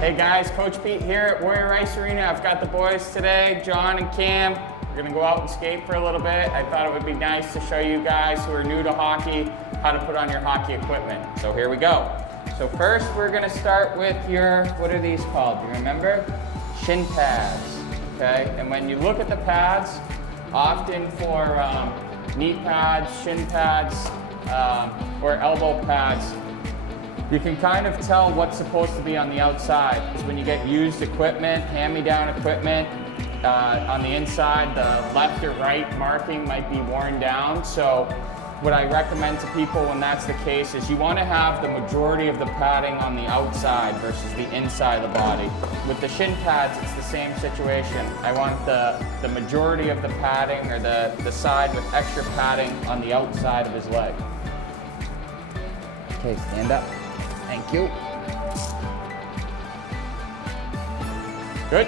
Hey guys, Coach Pete here at Warrior Ice Arena. I've got the boys today, John and Cam. We're gonna go out and skate for a little bit. I thought it would be nice to show you guys who are new to hockey how to put on your hockey equipment. So here we go. So first we're gonna start with your, what are these called? Do you remember? Shin pads, okay? And when you look at the pads, often for knee pads, shin pads, or elbow pads, you can kind of tell what's supposed to be on the outside. Because when you get used equipment, hand-me-down equipment, on the inside, the left or right marking might be worn down. So what I recommend to people when that's the case is you want to have the majority of the padding on the outside versus the inside of the body. With the shin pads, it's the same situation. I want the majority of the padding, or the side with extra padding on the outside of his leg. Okay, stand up. Thank you. Good.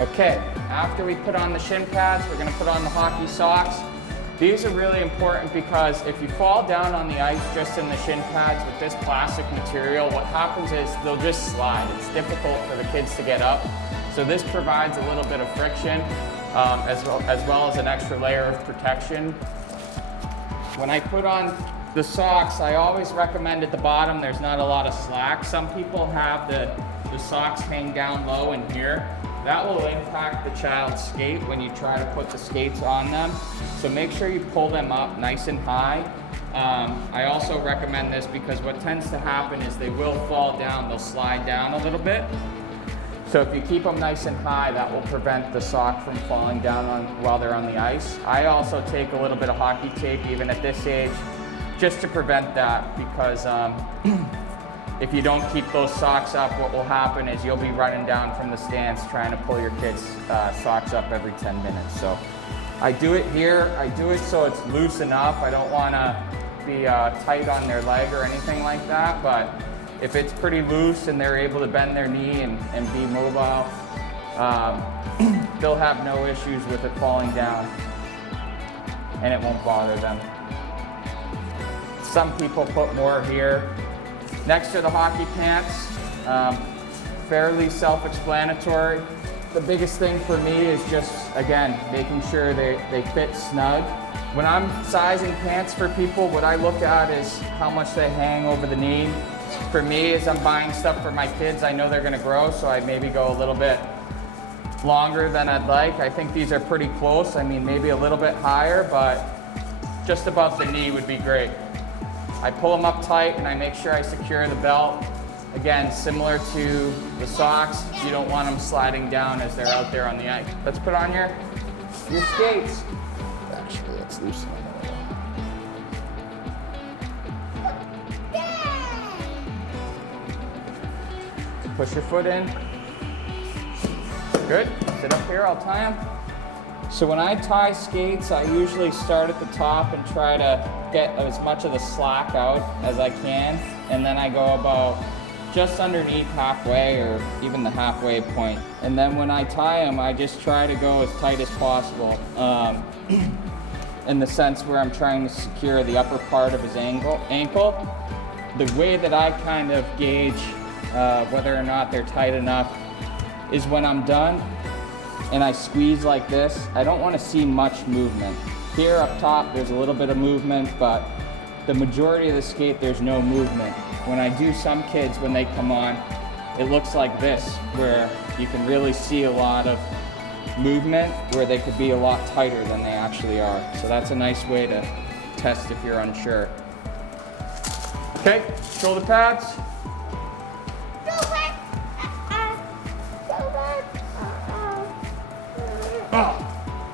Okay, after we put on the shin pads, we're gonna put on the hockey socks. These are really important because if you fall down on the ice just in the shin pads with this plastic material, what happens is they'll just slide. It's difficult for the kids to get up. So this provides a little bit of friction as well as an extra layer of protection. When I put on the socks, I always recommend at the bottom there's not a lot of slack. Some people have the socks hang down low in here. That will impact the child's skate when you try to put the skates on them. So make sure you pull them up nice and high. I also recommend this because what tends to happen is they will fall down, they'll slide down a little bit. So if you keep them nice and high, that will prevent the sock from falling down while they're on the ice. I also take a little bit of hockey tape, even at this age, just to prevent that, because if you don't keep those socks up, what will happen is you'll be running down from the stands trying to pull your kids' socks up every 10 minutes. So I do it here. I do it so it's loose enough. I don't want to be tight on their leg or anything like that, but if it's pretty loose and they're able to bend their knee and be mobile, they'll have no issues with it falling down and it won't bother them. Some people put more here. Next to the hockey pants, fairly self-explanatory. The biggest thing for me is just, again, making sure they fit snug. When I'm sizing pants for people, what I look at is how much they hang over the knee. For me, as I'm buying stuff for my kids, I know they're gonna grow, so I maybe go a little bit longer than I'd like. I think these are pretty close. I mean, maybe a little bit higher, but just above the knee would be great. I pull them up tight and I make sure I secure the belt. Again, similar to the socks, you don't want them sliding down as they're out there on the ice. Let's put on your skates. Actually, let's loosen them. Push your foot in. Good. Sit up here, I'll tie them. So when I tie skates, I usually start at the top and try to get as much of the slack out as I can. And then I go about just underneath halfway, or even the halfway point. And then when I tie them, I just try to go as tight as possible. In the sense where I'm trying to secure the upper part of his ankle. The way that I kind of gauge whether or not they're tight enough is when I'm done and I squeeze like this, I don't want to see much movement. Here up top, there's a little bit of movement, but the majority of the skate, there's no movement. When I do some kids, when they come on, it looks like this, where you can really see a lot of movement, where they could be a lot tighter than they actually are. So that's a nice way to test if you're unsure. Okay, shoulder pads.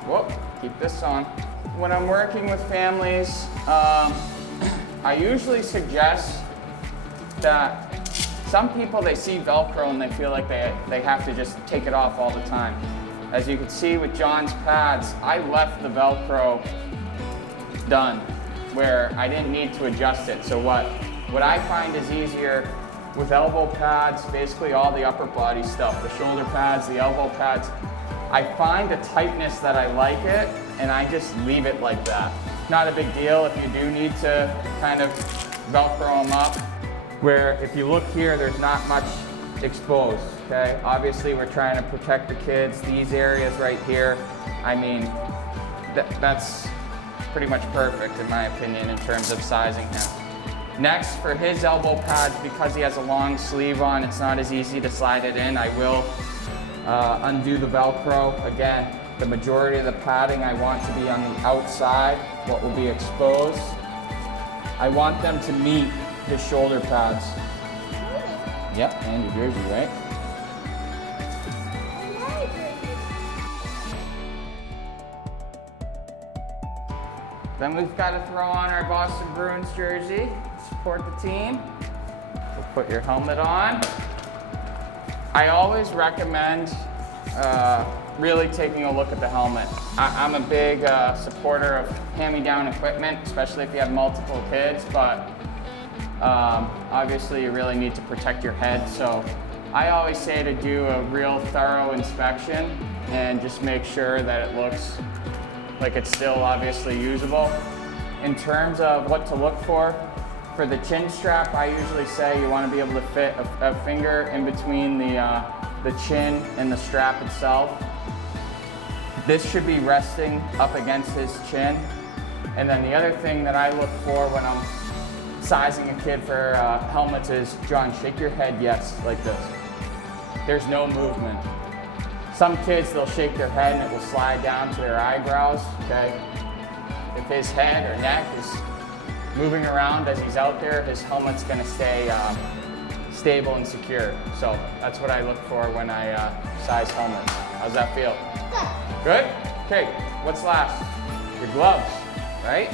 Whoop, keep this on. When I'm working with families, I usually suggest that some people, they see Velcro and they feel like they have to just take it off all the time. As you can see with John's pads, I left the Velcro done where I didn't need to adjust it. So what I find is easier with elbow pads, basically all the upper body stuff, the shoulder pads, the elbow pads, I find a tightness that I like it, and I just leave it like that. Not a big deal if you do need to kind of Velcro them up, where if you look here, there's not much exposed, okay? Obviously, we're trying to protect the kids. These areas right here, I mean, that's pretty much perfect in my opinion in terms of sizing him. Next, for his elbow pads, because he has a long sleeve on, it's not as easy to slide it in. I will undo the Velcro. Again, the majority of the padding I want to be on the outside, what will be exposed. I want them to meet his shoulder pads. Yep, and your jersey, right? Then we've got to throw on our Boston Bruins jersey, support the team. We'll put your helmet on. I always recommend really taking a look at the helmet. I'm a big supporter of hand-me-down equipment, especially if you have multiple kids, but obviously you really need to protect your head. So I always say to do a real thorough inspection and just make sure that it looks like it's still obviously usable. In terms of what to look for the chin strap, I usually say you want to be able to fit a finger in between the chin and the strap itself. This should be resting up against his chin. And then the other thing that I look for when I'm sizing a kid for helmets is, John, shake your head yes, like this. There's no movement. Some kids, they'll shake their head and it will slide down to their eyebrows, okay? If his head or neck is moving around as he's out there, his helmet's gonna stay stable and secure. So that's what I look for when I size helmets. How's that feel? Good? Okay, what's last? Your gloves, right?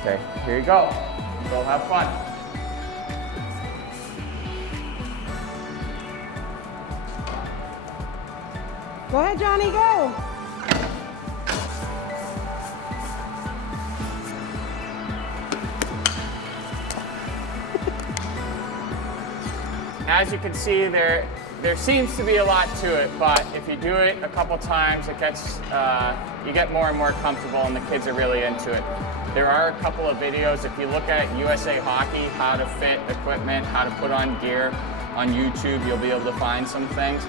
Okay, here you go. Go have fun. Go ahead, Johnny, go. As you can see, there seems to be a lot to it, but if you do it a couple times, it gets you get more and more comfortable, and the kids are really into it. There are a couple of videos. If you look at USA Hockey, how to fit equipment, how to put on gear on YouTube, you'll be able to find some things.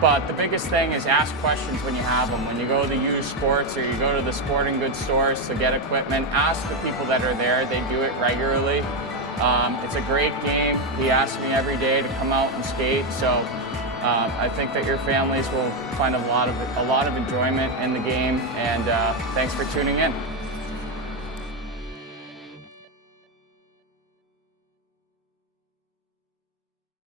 But the biggest thing is ask questions when you have them. When you go to the used sports or you go to the sporting goods stores to get equipment, ask the people that are there. They do it regularly. It's a great game. He asks me every day to come out and skate. So I think that your families will find a lot of enjoyment in the game. And thanks for tuning in.